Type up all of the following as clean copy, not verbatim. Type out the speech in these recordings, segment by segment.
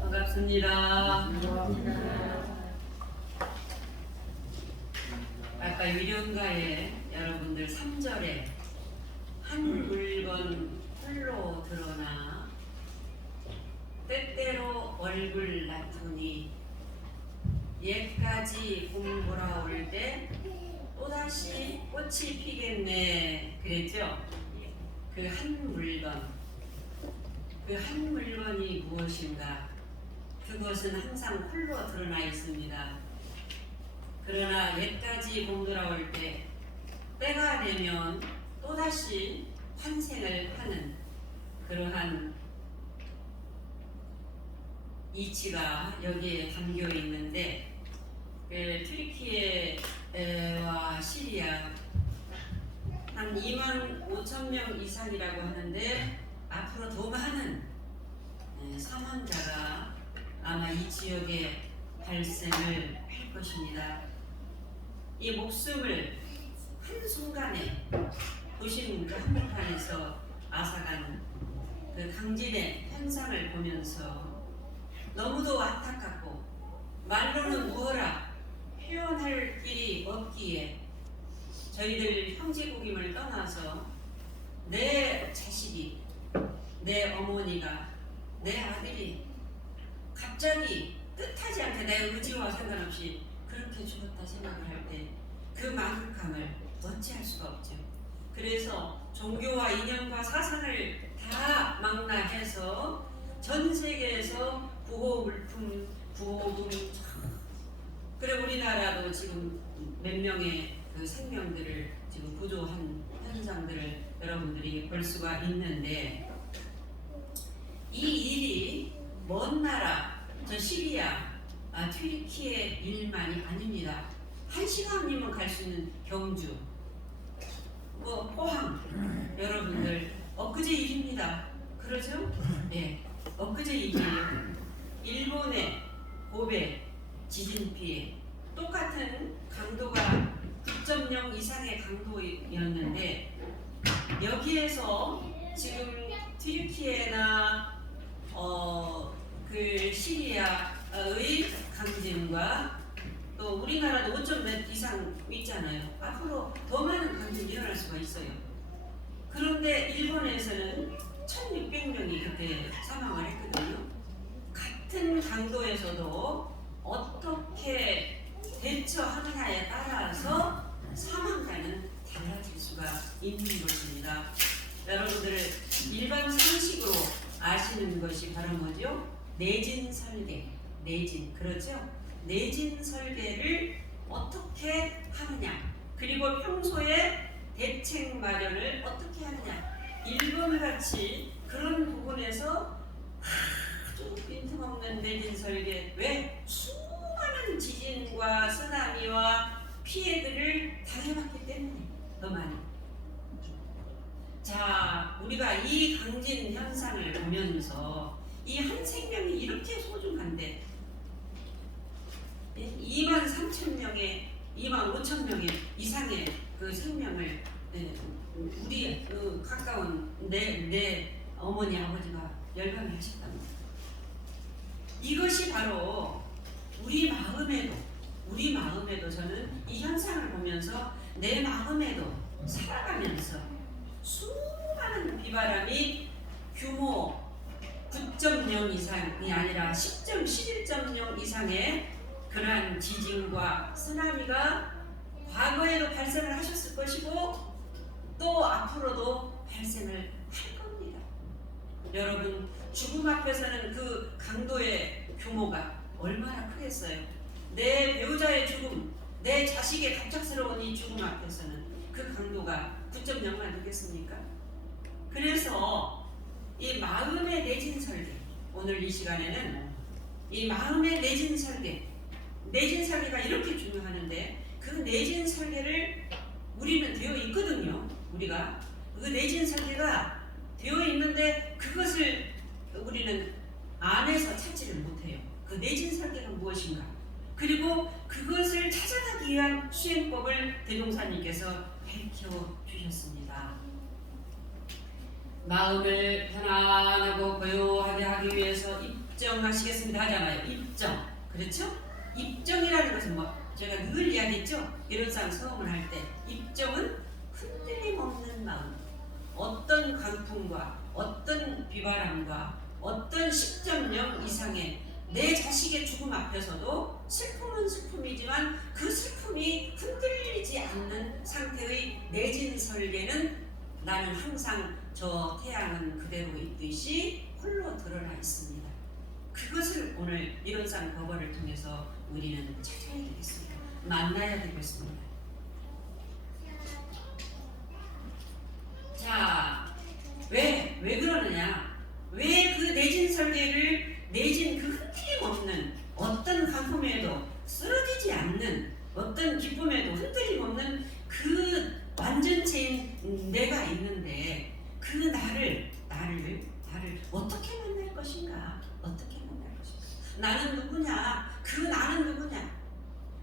반갑습니다. 아까 위령가에 여러분들 3절에 한 물건 홀로 드러나 때때로 얼굴 나쁘니 옛까지 봄 돌아올 때 또다시 꽃이 피겠네 그랬죠? 그 한 물건, 그 한 물건이 무엇인가? 그것은 항상 홀로 드러나 있습니다. 그러나 옛까지 봄 돌아올 때 때가 되면 또다시 환생을 하는 그러한 이치가 여기에 담겨 있는데, 튀르키예와 시리아 한 25,000명 이상이라고 하는데 앞으로 더 많은 사망자가 아마 이 지역에 발생을 할 것입니다. 이 목숨을 한순간에 도심 그 한복판에서 앗아간 그 강진의 현상을 보면서 너무도 안타깝고 말로는 무어라 표현할 길이 없기에 저희들 형제국임을 떠나서 내 자식이, 내 어머니가, 내 아들이 갑자기 뜻하지 않게 내 의지와 상관없이 그렇게 죽었다 생각을 할 때 그 망극함을 어찌할 수가 없죠. 그래서 종교와 이념과 사상을 다 망라해서 전 세계에서 구호물품, 구호금, 그래 우리나라도 지금 몇 명의 그 생명들을 지금 구조한 현상들을 여러분들이 볼 수가 있는데, 이 일이 먼 나라 저 시리아, 튀르키예 일만이 아닙니다. 1시간이면 갈 수 있는 경주, 포항, 여러분들 엊그제 일입니다. 그러죠? 네, 엊그제 일이에요. 일본의 고베 지진 피해 똑같은 강도가 9.0 이상의 강도였는데, 여기에서 지금 튀르키예나 그 시리아의 강진과 또 우리나라도 5점 몇 이상 있잖아요. 앞으로 더 많은 강진이 일어날 수가 있어요. 그런데 일본에서는 1,600명이 그때 사망을 했거든요. 같은 강도에서도 어떻게 대처하느냐에 따라서 사망자는 달라질 수가 있는 것입니다. 여러분들 일반 상식으로 아시는 것이 바로 뭐죠? 내진 설계, 내진, 그렇죠? 내진 설계를 어떻게 하느냐, 그리고 평소에 대책 마련을 어떻게 하느냐. 일본같이 그런 부분에서 아주 빈틈없는 내진 설계, 왜? 수많은 지진과 쓰나미와 피해들을 당해봤기 때문에 더 많이. 자, 우리가 이 강진 현상을 보면서 이 한 생명이 이렇게 소중한데 23,000명의 25,000명의 이상의 그 생명을 우리 가까운 내 어머니 아버지가 열감을 하셨답니다. 이것이 바로 우리 마음에도 저는 이 현상을 보면서 내 마음에도 살아가면서 수많은 비바람이 규모 9.0 이상이 아니라 11.0 이상의 그러한 지진과 쓰나미가 과거에도 발생을 하셨을 것이고 또 앞으로도 발생을 할 겁니다. 여러분, 죽음 앞에서는 그 강도의 규모가 얼마나 크겠어요. 내 배우자의 죽음, 내 자식의 갑작스러운 이 죽음 앞에서는 그 강도가 9.0만 되겠습니까? 그래서 이 마음의 내진 설계, 오늘 이 시간에는 이 마음의 내진 설계가 이렇게 중요하는데, 그 내진 설계를 우리는 되어 있거든요. 우리가 그 내진 설계가 되어 있는데 그것을 우리는 안에서 찾지를 못해요. 그 내진 설계가 무엇인가, 그리고 그것을 찾아가기 위한 수행법을 대종사님께서 밝혀 주셨습니다. 마음을 편안하고 고요하게 하기 위해서 입정하시겠습니다 하잖아요. 입정. 그렇죠? 입정이라는 것은 뭐 제가 늘 이야기했죠. 이런상 소음을 할 때 입정은 흔들림 없는 마음. 어떤 강풍과 어떤 비바람과 어떤 10.0 이상의 내 자식의 죽음 앞에서도 슬픔은 슬픔이지만 그 슬픔이 흔들리지 않는 상태의 내진 설계는 나는 항상 저 태양은 그대로 있듯이 홀로 드러나 있습니다. 그것을 오늘 이론상 법어를 통해서 우리는 찾아야 되겠습니다. 만나야 되겠습니다. 자, 왜 그러느냐? 왜 그 내진 설계를 내진 그 흔들림 없는 어떤 가품에도 쓰러지지 않는 어떤 기쁨에도 흔들림 없는 그 완전체인 내가 있는데 그 나를 어떻게 만날 것인가? 어떻게 만날 것인가? 나는 누구냐? 그 나는 누구냐?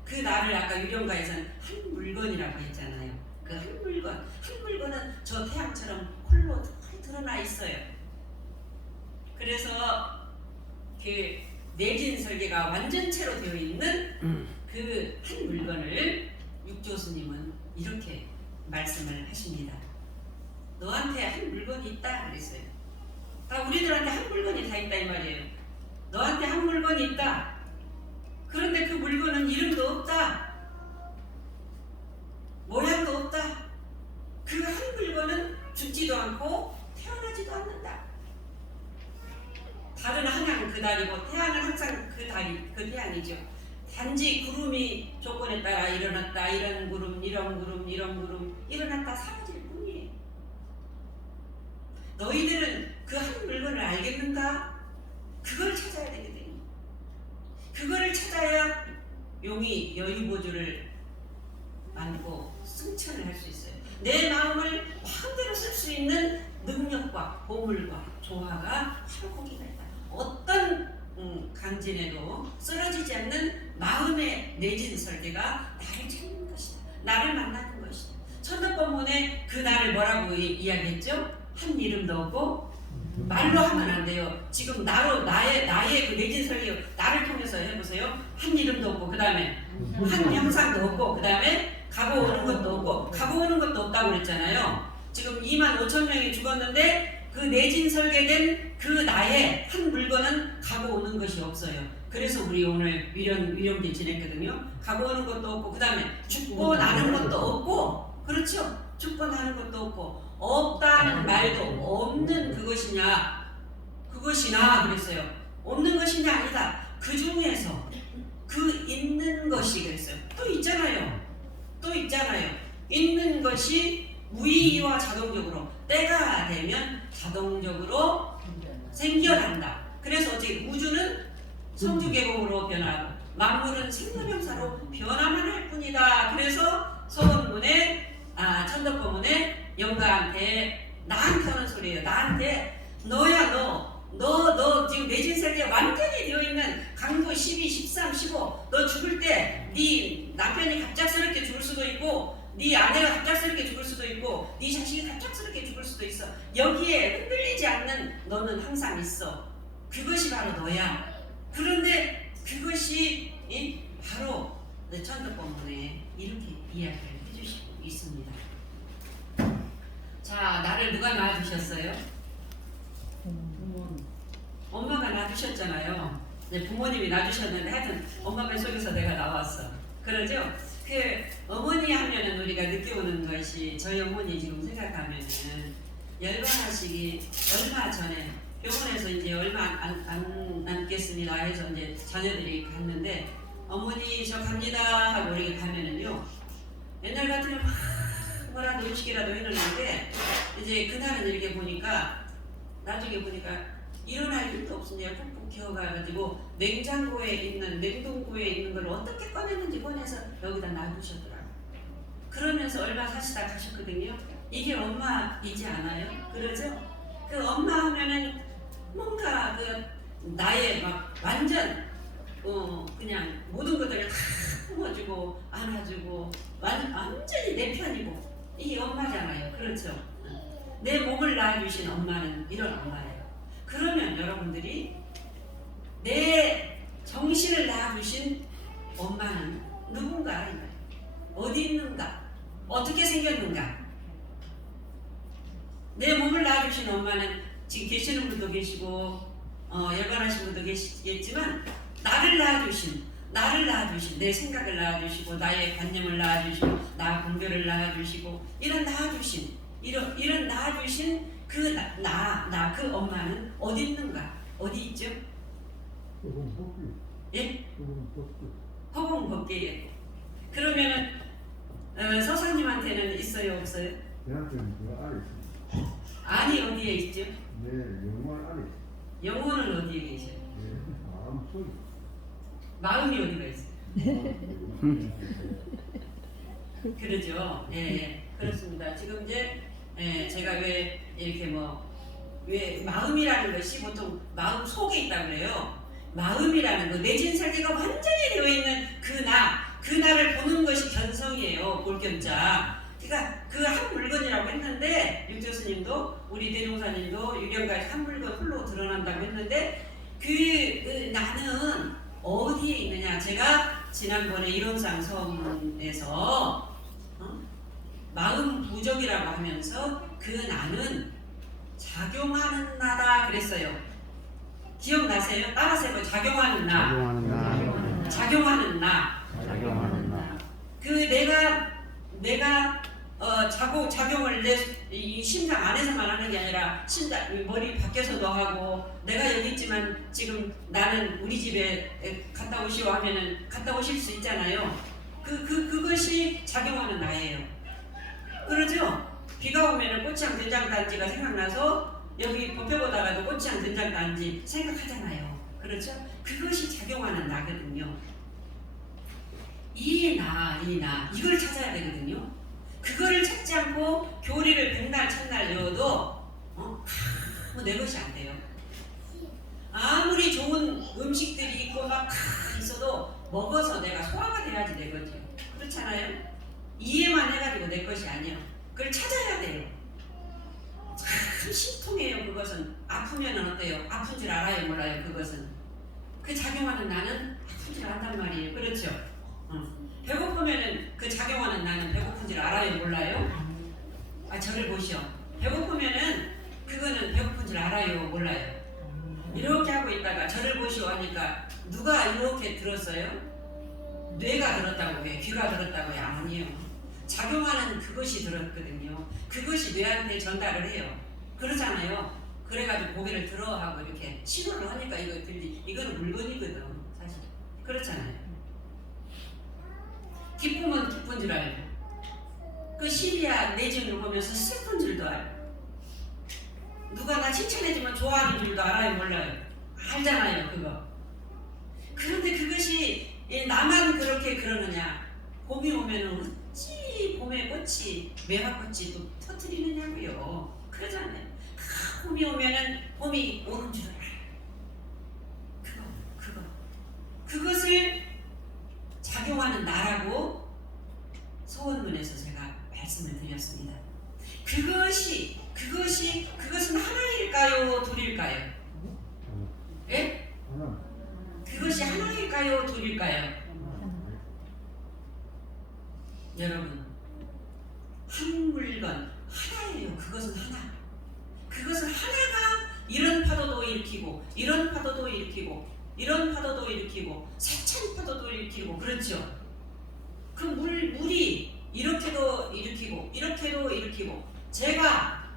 그 나를 아까 유령가에서는 한 물건이라고 했잖아요. 그 한 물건은 저 태양처럼 홀로 드러나 있어요. 그래서 그 내진 설계가 완전체로 되어 있는 그 한 물건을 육조 스님은 이렇게 말씀을 하십니다. 너한테 한 물건이 있다 그랬어요. 다 우리들한테 한 물건이 다 있다 이 말이에요. 너한테 한 물건이 있다. 그런데 그 물건은 이름도 없다. 모양도 없다. 그 한 물건은 죽지도 않고 태어나지도 않는다. 달은 항상 그 달이고 태양은 항상 그 태양이죠. 단지 구름이 조건에 따라 일어났다. 이런 구름 일어났다 사라질 뿐이에요. 너희들은 그 한 물건을 알겠는가? 그걸 찾아야 되거든요. 그거를 찾아야 용이 여유보조를 만들고 승천을 할 수 있어요. 내 마음을 마음대로 쓸 수 있는 능력과 보물과 조화가 바로 거기가 있다. 어떤 강진에도 쓰러지지 않는 마음의 내진 설계가 나를 찾는 것이다. 나를 만나는 것이다. 천덕법문에 그 나를 뭐라고 이야기했죠? 한 이름도 없고 말로 하면 안 돼요. 지금 나의 그 내진 설계 나를 통해서 해보세요. 한 이름도 없고 그 다음에 한 형상도 없고 그 다음에 가고 오는 것도 없고 가고 오는 것도 없다고 그랬잖아요. 지금 25,000명이 죽었는데 그 내진 설계된 그 나의 한 물건은 가고 오는 것이 없어요. 그래서 우리 오늘 위령길 지냈거든요. 가고 오는 것도 없고 그 다음에 죽고 나는 것도 없고 그렇죠. 죽고 나는 것도 없고 없다는 말도 없는 그것이냐 그랬어요. 없는 것이냐 아니다. 그 중에서 그 있는 것이 그랬어요. 또 있잖아요. 있는 것이 무의와 자동적으로 때가 되면 자동적으로 생겨난다. 그래서 어떻게 우주는 성주계곡으로 변하고 만물은 생로병사로 변화만 할 뿐이다. 그래서 서원문에 천덕법문에 영가한테 나한테 하는 소리예요. 나한테 너야 너 지금 내진 세계에 완전히 되어있는 강도 12, 13, 15 너 죽을 때 네 남편이 갑작스럽게 죽을 수도 있고 네 아내가 갑작스럽게 죽을 수도 있고 네 자식이 갑작스럽게 죽을 수도 있어. 여기에 흔들리지 않는 너는 항상 있어. 그것이 바로 너야. 그런데 그것이 바로 천덕법문에 이렇게 이야기를 해주시고 있습니다. 자, 나를 누가 낳아주셨어요? 엄마가 낳아주셨잖아요. 부모님이 낳아주셨는데 하여튼 엄마 뱃속에서 내가 나왔어. 그러죠? 그 어머니 하면은 우리가 느껴오는 것이 저희 어머니 지금 생각하면은 열반하시기 얼마 전에 병원에서 이제 얼마 안 남겠습니다 해서 이제 자녀들이 갔는데 어머니 저 갑니다 하고 우리가 가면은요 옛날 같으면 막 뭐라도 음식이라도 해놓는데 이제 그날은 이렇게 보니까 나중에 보니까 일어날 힘도 없으냐 푹푹 기어가가지고 냉장고에 있는 냉동고에 있는 걸 어떻게 꺼냈는지 꺼내서 여기다 놔두셨더라고요. 그러면서 얼마 사시다 가셨거든요. 이게 엄마이지 않아요? 그러죠? 그 엄마 하면은 뭔가 그 나의 막 완전 그냥 모든 것들을 다 품어주고 안아주고 완전히 내 편이고 이게 엄마잖아요. 그렇죠? 내 몸을 낳아주신 엄마는 이런 엄마예요. 그러면 여러분들이 내 정신을 낳아주신 엄마는 누군가, 어디 있는가, 어떻게 생겼는가. 내 몸을 낳아주신 엄마는 지금 계시는 분도 계시고 열반하신 분도 계시겠지만 나를 낳아주신 내 생각을 낳아주시고 나의 관념을 낳아주시고 나 공교를 낳아주시고 이런 낳아주신 이런 낳아주신 그 그 엄마는 어디 있는가? 어디 있죠? 예? 허공 법계에. 그러면은 서사님한테는 있어요, 없어요? 저한테는 그 안에 있습니다. 안이 어디에 있죠? 네, 영원 안에 있습니다. 영혼은 어디에 계셔요? 네, 마음 속에. 마음이 어디가 있어요? 그러죠. 예, 예, 그렇습니다. 지금 이제 제가 왜 이렇게 왜 마음이라는 것이 보통 마음 속에 있다고 그래요. 마음이라는 거, 내진 세계가 완전히 되어 있는 그 나를 보는 것이 견성이에요. 볼견자. 그러니까 그 한 물건이라고 했는데 육교수님도 우리 대종사님도 유령까지 한 물건 홀로 드러난다고 했는데 그 나는 어디에 있느냐. 제가 지난번에 일원상 서문에서 마음 부적이라고 하면서 그 나는 작용하는 나다 그랬어요. 기억나세요? 따라서 해봐요. 작용하는 나. 작용하는 나. 작용하는 나. 그 내가 작용을 이 심장 안에서만 하는 게 아니라 심장 머리 밖에서도 하고 내가 여기 있지만 지금 나는 우리 집에 갔다 오시오 하면은 갔다 오실 수 있잖아요. 그것이 작용하는 나예요. 그러죠? 비가 오면은 꽃향 된장단지가 생각나서 여기 법회 보다가도 꽃향 된장단지 생각하잖아요. 그렇죠? 그것이 작용하는 나거든요. 이 나 이걸 찾아야 되거든요. 그거를 찾지 않고 교리를 백날 천날 외워도 내 것이 안 돼요. 아무리 좋은 음식들이 있고 막 있어도 먹어서 내가 소화가 돼야지 내 거죠. 그렇잖아요? 이해만 해가지고 내 것이 아니에요. 그걸 찾아야 돼요. 참 신통해요. 그것은 아프면은 어때요? 아픈 줄 알아요, 몰라요? 그것은 그 작용하는 나는 아픈 줄 안단 말이에요. 그렇죠? 배고프면은 그 작용하는 나는 배고픈 줄 알아요, 몰라요? 저를 보시오. 배고프면은 그거는 배고픈 줄 알아요, 몰라요? 이렇게 하고 있다가 저를 보시오 하니까 누가 이렇게 들었어요? 뇌가 들었다고 해, 귀가 들었다고 해. 아니에요. 작용하는 그것이 들었거든요. 그것이 뇌한테 전달을 해요. 그러잖아요. 그래가지고 고개를 들어 하고 이렇게 신호를 하니까 이거는 물건이거든, 사실. 그렇잖아요. 기쁨은 기쁜 줄 알고, 그 시리아 내지를 보면서 슬픈 줄도 알고, 누가 나 칭찬해주면 좋아하는 줄도 알아요, 몰라요? 알잖아요, 그거. 그런데 그것이 나만 그렇게 그러느냐? 봄이 오면은 어찌 봄의 꽃이 매화꽃이 또 터뜨리느냐고요. 그러잖아요. 봄이 오면은 봄이 오는 줄 알아요. 그것을 작용하는 나라고 서원문에서 제가 말씀을 드렸습니다. 그것은 하나일까요? 둘일까요? 예? 하나. 그것이 하나일까요? 둘일까요? 여러분, 한 물건 하나예요. 그것은 하나. 그것은 하나가 이런 파도도 일으키고 이런 파도도 일으키고 이런 파도도 일으키고 세찬 파도도 일으키고 그렇죠. 그 물이 이렇게도 일으키고 이렇게도 일으키고 제가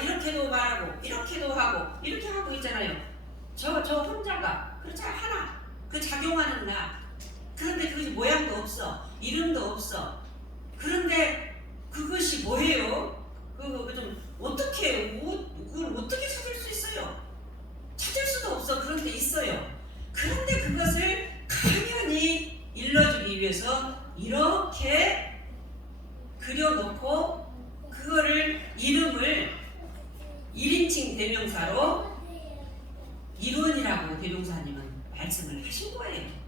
이렇게도 말하고 이렇게도 하고 이렇게 하고 있잖아요. 저 혼자가 그렇죠. 하나. 그 작용하는 나. 그런데 그것이 모양도 없어. 이름도 없어. 그런데 그것이 뭐예요? 그걸 어떻게 찾을 수 있어요? 찾을 수도 없어. 그런데 있어요. 그런데 그것을 가만히 일러주기 위해서 이렇게 그려놓고 그거를 이름을 1인칭 대명사로 일원이라고 대종사님은 말씀을 하신 거예요.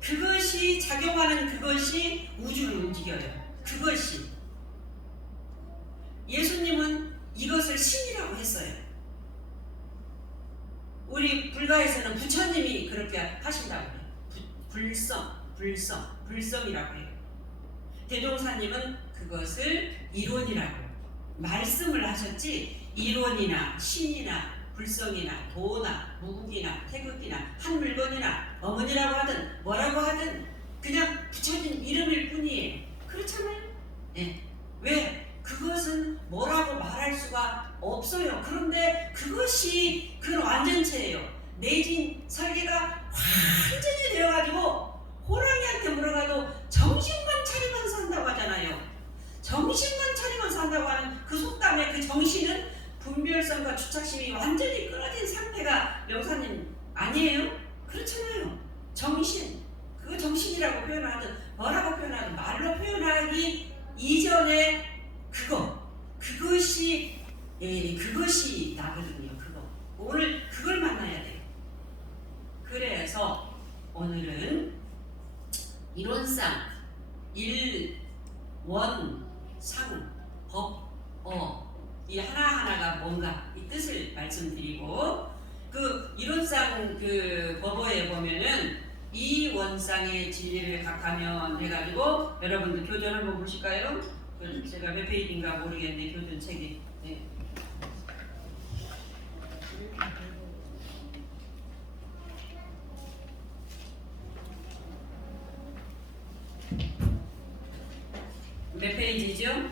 그것이 작용하는 그것이 우주를 움직여요. 그것이 예수님은 이거 그것을 신이라고 했어요. 우리 불가에서는 부처님이 그렇게 하신다고 해요. 불성이라고 해요. 대종사님은 그것을 이론이라고 말씀을 하셨지, 이론이나 신이나 불성이나 도나 무국이나 태극이나 한 물건이나 어머니라고 하든 뭐라고 하든 그냥 붙여진 이름일 뿐이에요. 그렇잖아요. 네. 왜? 그것은 뭐라고 말할 수가 없어요. 그런데 그것이 그 완전체예요. 내진 설계가 완전히 되어가지고 호랑이한테 물어가도 정신만 차리면 산다고 하잖아요. 정신만 차리면 산다고 하는 그 속담의 그 정신은 분별성과 주착심이 완전히 끊어진 상태가 명사님 아니에요? 그렇잖아요. 정신, 그거 정신이라고 표현하든 뭐라고 표현하든 말로 표현하기 이전에 그것이 나거든요. 그거 오늘 그걸 만나야 돼요. 그래서 오늘은 이론상 일, 원, 상, 법, 이 하나하나가 뭔가 이 뜻을 말씀드리고, 그 이론상 그 법어에 보면은 이 원상의 진리를 각하면 해가지고 여러분들 교전 한번 보실까요? 제가 몇 페이지인가 모르겠는데 교전 책이 네. 몇 페이지죠?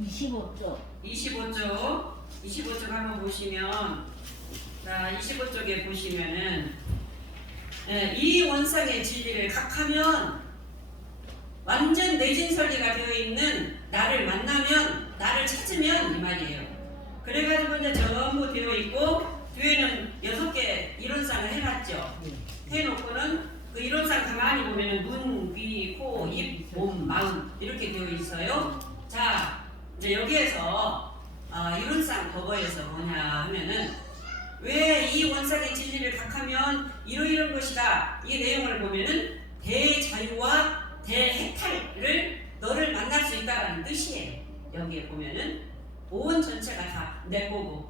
25쪽. 25쪽 한번 보시면, 자 25쪽에 보시면은 이 원상의 진리를 각하면 완전 내진설계가 되어 있는 나를 만나면, 나를 찾으면 이 말이에요. 그래가지고 이제 전부 되어 있고 뒤에는 6개 이론상을 해놨죠. 해놓고는 그 이론상 가만히 보면은 눈, 귀, 코, 입, 몸, 마음 이렇게 되어 있어요. 자 이제 여기에서 이론상 법어에서 뭐냐 하면은 왜 이 원상의 진리를 각하면 이러이런 것이다, 이 내용을 보면은 대자유와 대해탈을 너를 만날 수 있다라는 뜻이에요. 여기에 보면은 온 전체가 다 내 거고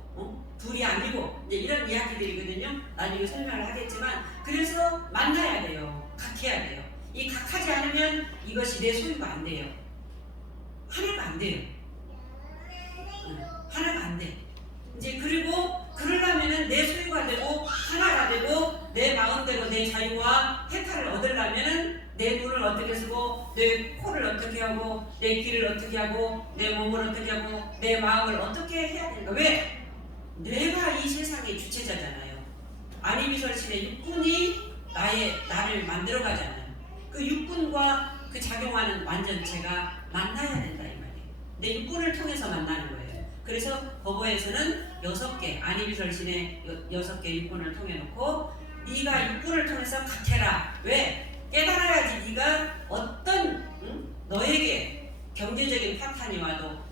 둘이 아니고 이제 이런 이야기들이거든요. 나중에 설명을 하겠지만, 그래서 만나야 돼요. 각해야 돼요. 이 각하지 않으면 이것이 내 소유가 안 돼요. 하나가 안 돼요. 하나가 안 돼. 이제 그리고 그러려면은 내 소유가 되고 하나가 되고 내 마음대로 내 자유와 해탈을 얻으려면은 내 눈을 어떻게 쓰고 내 코를 어떻게 하고 내 귀를 어떻게 하고 내 몸을 어떻게 하고 내 마음을 어떻게 해야 되는가? 왜? 내가 이 세상의 주체자잖아요. 아니비설신의 육군이 나를 만들어 가잖아요. 그 육군과 그 작용하는 완전체가 만나야 된다 이 말이에요. 내 육군을 통해서 만나는 거예요. 그래서 법어에서는 6개 아니비설신의 6개 육군을 통해 놓고 네가 육군을 통해서 각해라. 왜? 깨달아야지 네가 어떤 너에게 경제적인 파탄이 와도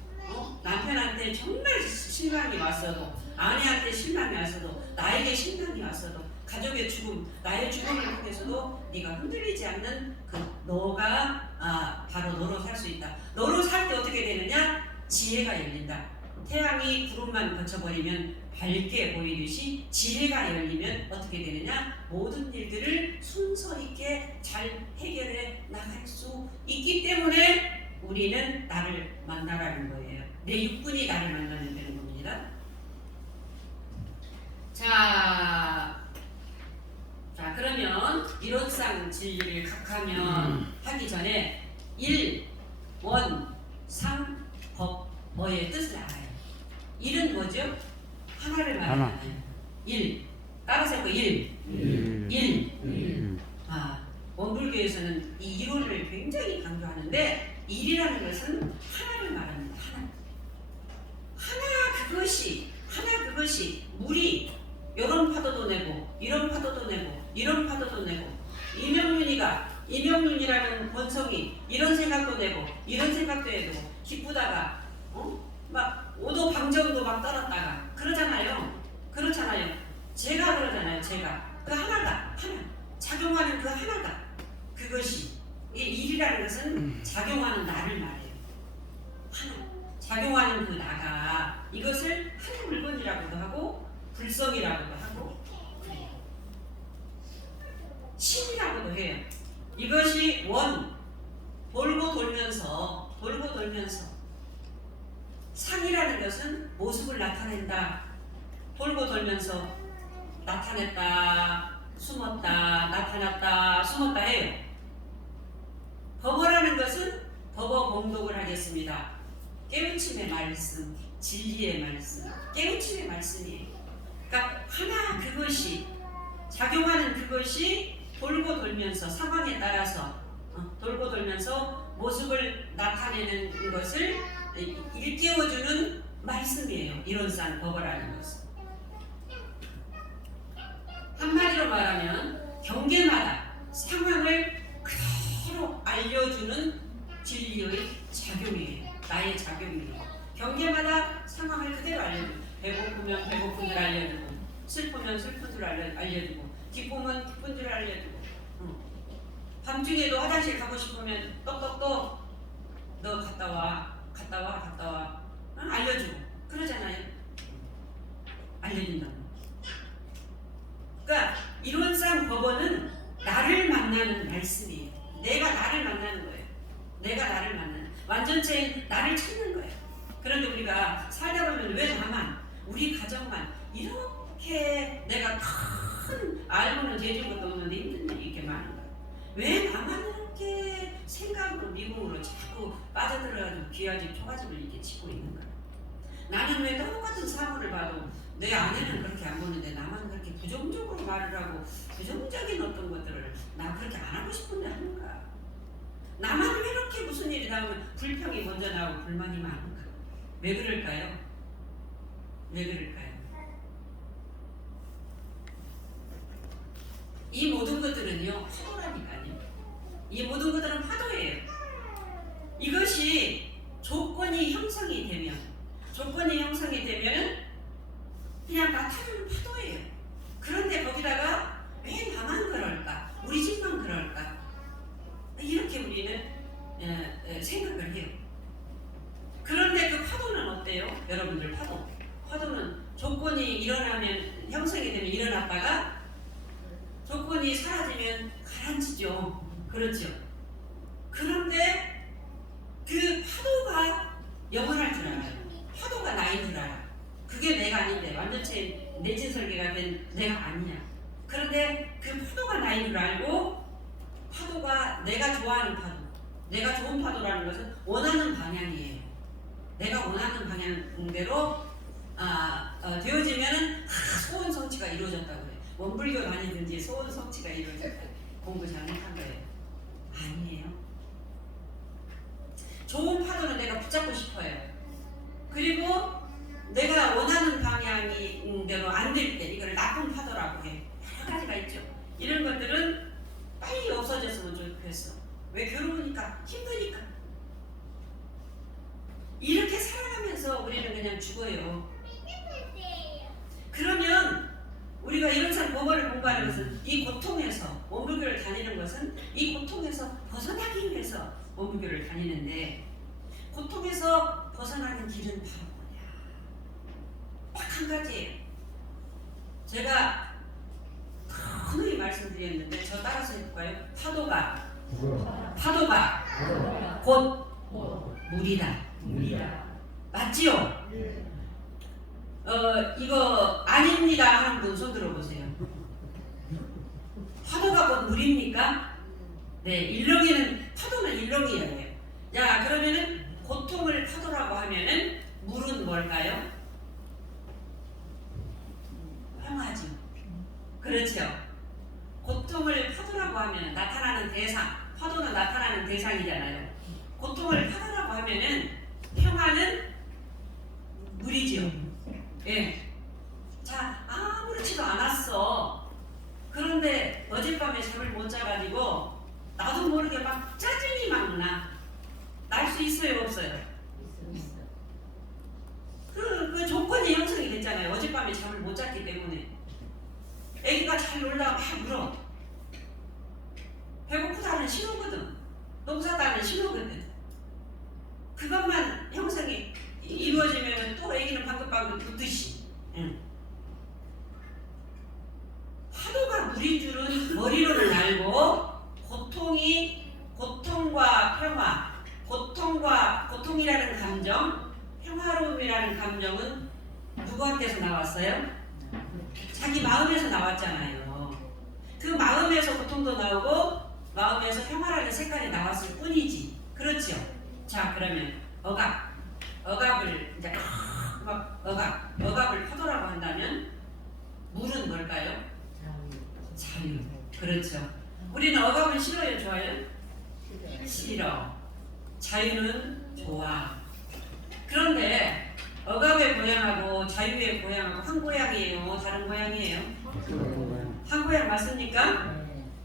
남편한테 정말 실망이 왔어도, 아내한테 실망이 왔어도, 나에게 실망이 왔어도, 가족의 죽음, 나의 죽음을 통해서도 네가 흔들리지 않는 그 너가 바로 너로 살 수 있다. 너로 살 때 어떻게 되느냐? 지혜가 열린다. 태양이 구름만 거쳐버리면 밝게 보이듯이 지혜가 열리면 어떻게 되느냐? 모든 일들을 순서 있게 잘 해결해 나갈 수 있기 때문에 우리는 나를 만나라는 거예요. 내 육군이 나를 만나면 되는 겁니다. 자 그러면 이론상 진리를 각하면 하기 전에 일, 원, 상, 법, 뭐의 뜻을 알아요. 일은 뭐죠? 하나를 말하는 일. 따라서 그 일. 원불교에서는 이 이론을 굉장히 강조하는데, 일이라는 것은 하나를 말합니다. 하나 그것이 물이 이런 파도도 내고 이런 파도도 내고 이런 파도도 내고, 이명윤이라는 본성이 이런 생각도 내고 이런 생각도 해도 기쁘다가 막 오도방정도 막 떨었다가 그러잖아요. 제가 그러잖아요. 제가 그 하나 작용하는 그 하나가, 그것이 이 일이라는 것은 작용하는 나를 말해요. 하나 작용하는 그 나가 이것을 한 물건이라고도 하고 불성이라고도 하고 그래요. 신이라고도 해요. 이것이 돌고 돌면서 상이라는 것은 모습을 나타낸다. 돌고 돌면서 나타냈다, 숨었다, 나타났다, 숨었다 해요. 법어라는 것은 법어 봉독을 하겠습니다. 깨우침의 말씀, 진리의 말씀, 깨우침의 말씀이에요. 그러니까 하나 그것이 작용하는 그것이 돌고 돌면서 상황에 따라서 돌고 돌면서 모습을 나타내는 것을 일깨워주는 말씀이에요. 이론상 법어라는 것은. 한마디로 말하면 경계마다 상황을 그대로 알려주는 진리의 작용이에요. 나의 작용이에요. 경계마다 상황을 그대로 알려주고 배고프면 배고픈 줄 알려주고 슬프면 슬픈 줄 알려주고 기쁘면 기쁜 줄 알려주고 밤중에도 화장실 가고 싶으면 똑똑똑 너 갔다 와 알려주고 그러잖아요. 알려준다고. 그러니까 이론상 법어는 나를 만나는 말씀이에요. 내가 나를 만나는 거예요. 내가 나를 만나는 완전체인 나를 찾는 거예요. 그런데 우리가 살다 보면 왜 나만 우리 가정만 이렇게 내가 큰 알고는 재준 것도 없는데 힘든 일이 이렇게 많은 거예요. 왜 나만 이렇게 생각으로 미궁으로 자꾸 빠져들어가지고 귀하집 초가집을 이렇게 치고 있는 거예요. 나는 왜 똑같은 사물을 봐도 내 아내는 그렇게 안 보는데 나만 그렇게 부정적으로 말을 하고 부정적인 어떤 것들을 나 그렇게 안 하고 싶은데 하는가? 나만 왜 이렇게 무슨 일이 나오면 불평이 먼저 나오고 불만이 많은가? 왜 그럴까요? 왜 그럴까요? 이 모든 것들은요 파도라니까요. 이 모든 것들은 파도예요. 이것이 조건이 형성이 되면 그냥 나타나는 파도예요. 그런데 거기다가 왜 나만 그럴까? 우리 집만 그럴까? 이렇게 우리는 생각을 해요. 그런데 그 파도는 어때요? 여러분들 파도는 조건이 일어나면 형성이 되면 일어났다가 조건이 사라지면 가라앉히죠. 그렇죠. 그런데 그 파도가 영원할 줄 알아요. 파도가 나인 줄 알아. 그게 내가 아닌데 완전체 내진 설계가 된 내가 아니야. 그런데 그 파도가 나인 줄 알고 파도가 내가 좋아하는 파도, 내가 좋은 파도라는 것은 원하는 방향이에요. 내가 원하는 방향대로 되어지면은 소원 성취가 이루어졌다고 해요. 원불교 다니든지 소원 성취가 이루어졌다. 공부 잘못한 거예요. 아니에요. 좋은 파도는 내가 붙잡고 싶어요. 그리고 내가 원하는 방향대로 안 될 때 이걸 나쁜 파도라고 해. 여러 가지가 있죠. 이런 것들은 빨리 없어졌으면 좋겠어. 왜? 괴로우니까, 힘드니까. 이렇게 살아가면서 우리는 그냥 죽어요. 그러면 우리가 이론상 법어를 공부하는 것은 이 고통에서 원불교를 다니는 것은 이 고통에서 벗어나기 위해서 원불교를 다니는데 고통에서 벗어나는 길은 바로 뭐냐? 딱 한 가지예요. 제가 흔히 말씀드렸는데 저 따라서 해볼까요? 파도가 곧 물이다. 맞지요? 이거 아닙니다 하는 분 손 들어보세요. 파도가 곧 물입니까? 네, 일렁이는 파도는 일렁이에요. 자, 그러면은 고통을 파도라고 하면은 물은 뭘까요? 평화죠. 그렇죠. 고통을 파도라고 하면 나타나는 대상, 파도는 나타나는 대상이잖아요. 고통을 파도라고 하면은 평화는 물이죠. 예. 자, 아무렇지도 않았어. 그런데 어젯밤에 잠을 못 자가지고 나도 모르게 막 짜증이 막 나. 날 수 있어요, 없어요? 그 조건이 형성이 됐잖아요. 어젯밤에 잠을 못 잤기 때문에. 애기가 잘 놀다가 막 울어. 배고프다는 신호거든. 농사다는 신호거든. 그것만 형성이 이루어지면 또 애기는 방긋방긋 웃듯이. 응. 파도가 물인 줄은 머리로는 알고 고통과 평화, 고통이라는 감정, 평화로움이라는 감정은 누구한테서 나왔어요? 자기 마음에서 나왔잖아요. 그 마음에서 고통도 나오고 마음에서 평화라는 색깔이 나왔을 뿐이지. 그렇죠? 자, 그러면 억압을 이제 억압을 파도라고 한다면 물은 뭘까요? 자유. 그렇죠. 우리는 억압은 싫어요, 좋아요? 싫어. 자유는 좋아. 그런데 억압의 고향하고 자유의 고향하고 한 고향이에요? 다른 고향이에요? 한 고향 맞습니까?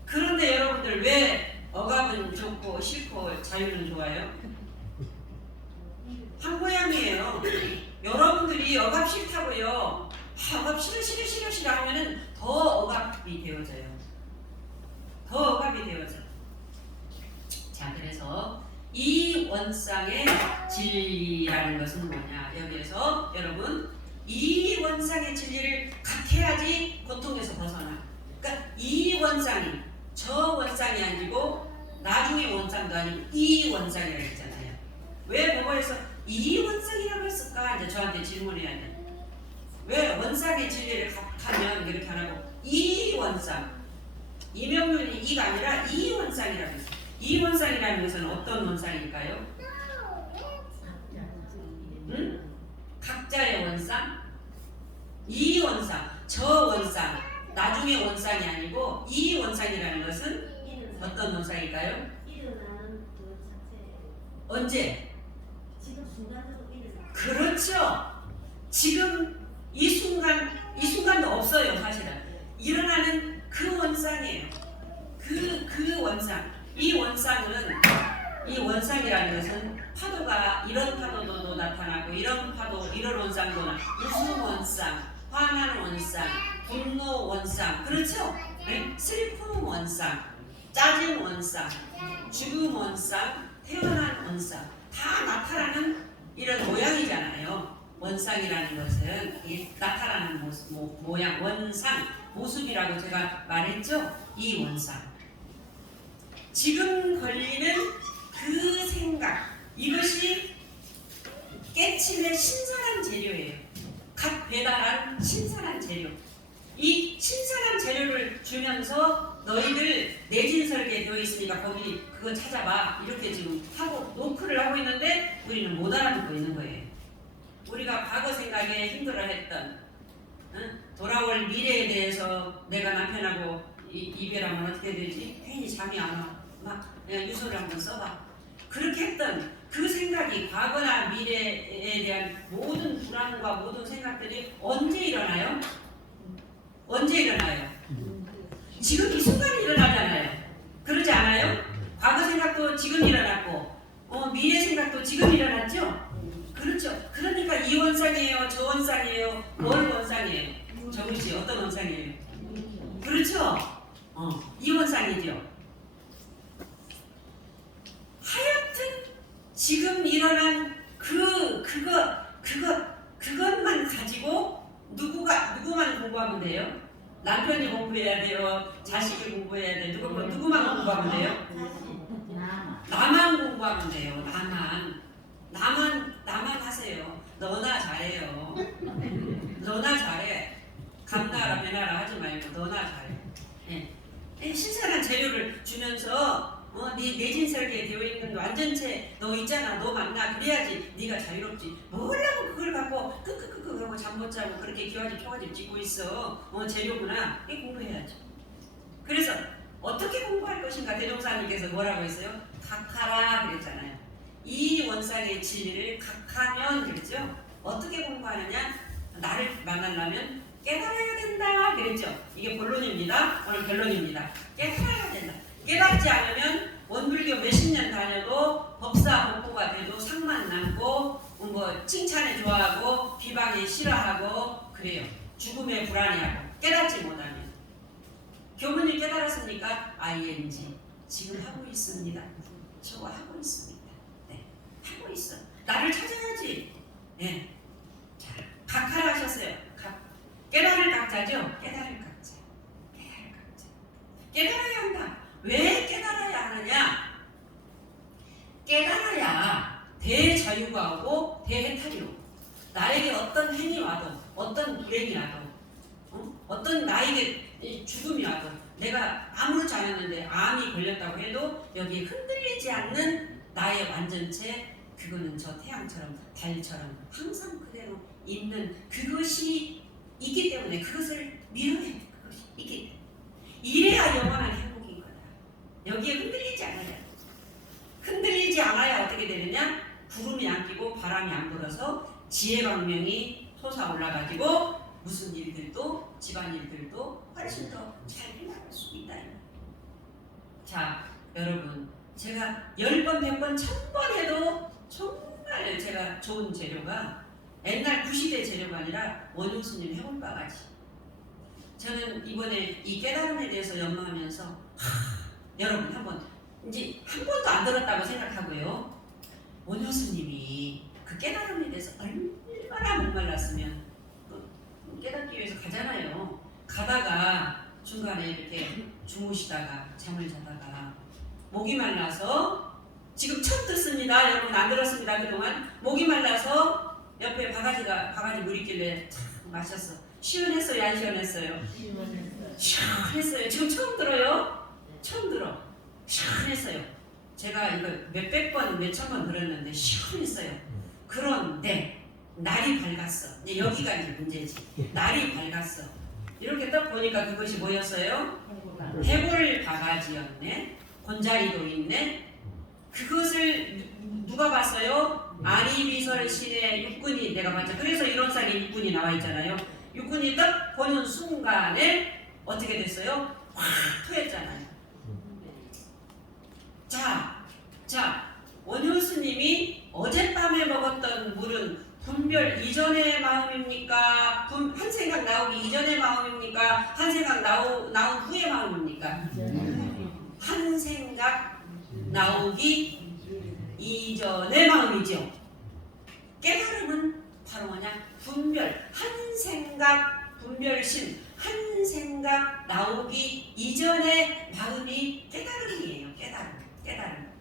그런데 여러분들 왜 억압은 좋고 싫고 자유는 좋아요? 한 고향이에요. 여러분들이 억압 싫다고요. 억압 싫어 하면은 더 억압이 되어져요. 더 억압이 되어져. 자, 그래서 이 원상의 진리라는 것은 뭐냐? 여기에서 여러분 이 원상의 진리를 각해야지 고통에서 벗어나. 그러니까 이 원상이 저 원상이 아니고 나중에 원상도 아니고 이 원상이라고 했잖아요. 왜 법어에서 이 원상이라고 했을까? 이제 저한테 질문해야 돼. 왜 원상의 진리를 각하면 이렇게 안 하고 이 원상, 이명륜이 이가 아니라 이 원상이라고 했어요. 이 원상이라는 것은 어떤 원상일까요? 응? 각자의 원상? 이 원상, 저 원상, 나중에 원상이 아니고 이 원상이라는 것은 어떤 원상일까요? 일어나는 그 자체. 언제? 지금 순간적으로 일어나. 그렇죠. 지금 이 순간도 없어요, 사실은. 일어나는 그 원상이에요. 그 원상. 이 원상이라는 것은 파도가 이런 파도도 나타나고 이런 파도, 이런 원상도 웃음 원상, 화나는 원상, 분노 원상, 그렇죠? 네? 슬픔 원상, 짜증 원상, 죽음 원상, 태어난 원상 다 나타나는 이런 모양이잖아요. 원상이라는 것은 나타나는 모양, 원상, 모습이라고 제가 말했죠? 이 원상. 지금 걸리는 그 생각, 이것이 깨침의 신선한 재료예요. 갓 배달한 신선한 재료. 이 신선한 재료를 주면서 너희들 내진설계 되어 있으니까 거기 그거 찾아봐. 이렇게 지금 하고 노크를 하고 있는데 우리는 못 알아듣고 있는 거예요. 우리가 과거 생각에 힘들어했던 돌아올 미래에 대해서 내가 남편하고 이별하면 어떻게 되지? 괜히 잠이 안 와. 막 그냥 유서를 한번 써봐. 그렇게 했던 그 생각이 과거나 미래에 대한 모든 불안과 모든 생각들이 언제 일어나요? 언제 일어나요? 지금 이 순간에 일어나잖아요. 그러지 않아요? 과거 생각도 지금 일어났고 미래 생각도 지금 일어났죠? 그렇죠. 그러니까 이 원상이에요, 저 원상이에요, 뭘 원상이에요? 정우씨 어떤 원상이에요? 그렇죠. 이 원상이죠. 하여튼 지금 일어난 그것만 가지고 누구만 공부하면 돼요? 남편이 공부해야 돼요? 자식이 공부해야 돼요? 누구만 공부하면 돼요? 나만 공부하면 돼요. 나만 하세요. 너나 잘해요. 너나 잘해. 감나라 배나라 하지 말고 너나 잘해. 네. 신선한 재료를 주면서 네 내진설계에 되어 있는 완전체 너 있잖아. 너 만나. 그래야지 네가 자유롭지. 뭐라고 그걸 갖고 끄끄끄끄 하고 잠 못 자고 그렇게 기와집 초가집 찌고 있어. 재료구나. 이 공부해야죠. 그래서 어떻게 공부할 것인가 대종사님께서 뭐라고 했어요? 각하라 그랬잖아요. 이 원상의 진리를 각하면 그랬죠. 어떻게 공부하느냐? 나를 만나려면 깨달아야 된다 그랬죠. 이게 본론입니다. 오늘 결론입니다. 깨달아야 된다. 깨닫지 않으면 원불교 몇십 년 다녀도 법사 법부가 돼도 상만 남고 칭찬에 좋아하고 비방에 싫어하고 그래요. 죽음에 불안해하고 깨닫지 못하면. 교문이 깨달았습니까? ING 지금 하고 있습니다. 저거 하고 있습니다. 네, 하고 있어. 나를 찾아야지. 네. 하죠? 깨달을 각자. 깨달을 각자. 깨달아야 한다. 왜 깨달아야 하느냐? 깨달아야 대자유가 오고 대해탈이 오고 나에게 어떤 행위 와도 어떤 불행이 와도 어떤 나에게 죽음이 와도 내가 아무렇지 않았는데 암이 걸렸다고 해도 여기에 흔들리지 않는 나의 완전체 그거는 저 태양처럼 달처럼 항상 그대로 있는 그것이 있기 때문에 그것을 밀어야 돼. 그것이 있기 때문에 이래야 영원한 행복인 거다. 여기에 흔들리지 않아야 흔들리지 않아야 어떻게 되느냐? 구름이 안 끼고 바람이 안 불어서 지혜광명이 솟아올라가지고 무슨 일들도 집안일들도 훨씬 더 잘 해나갈 수 있다. 자 여러분 제가 10번 100번 1000번 해도 정말 제가 좋은 재료가 옛날 구시대 재료가 아니라 원효스님 해볼바가지. 저는 이번에 이 깨달음에 대해서 연구하면서 여러분 한번 이제 한 번도 안 들었다고 생각하고요. 원효스님이 그 깨달음에 대해서 얼마나 목말랐으면 깨닫기 위해서 가잖아요. 가다가 중간에 이렇게 주무시다가 잠을 자다가 목이 말라서 지금 처음 듣습니다. 여러분 안 들었습니다. 그동안 목이 말라서 옆에 바가지 물 있길래 마셨어. 시원했어요? 안 시원했어요? 시원했어요. 지금 처음 들어요? 처음 들어. 시원했어요. 제가 이거 몇백 번, 몇천 번 들었는데 시원했어요. 그런데 날이 밝았어. 이제 여기가 이제 문제지. 날이 밝았어. 이렇게 딱 보니까 그것이 뭐였어요? 해골 바가지였네. 곤자리도 있네. 그것을 누가 봤어요? 아리비설 신의 육군이 내가 봤죠. 그래서 이론상에 육군이 나와 있잖아요. 육군이 딱 보는 순간에 어떻게 됐어요? 확 토했잖아요. 자, 원효스님이 어젯밤에 먹었던 물은 분별 이전의 마음입니까? 한 생각 나오기 이전의 마음입니까? 한 생각 나온 후의 마음입니까? 한 생각 나오기 이전의 마음이죠. 깨달음은 바로 뭐냐? 분별, 한 생각, 분별심, 한 생각 나오기 이전의 마음이 깨달음이에요. 깨달음.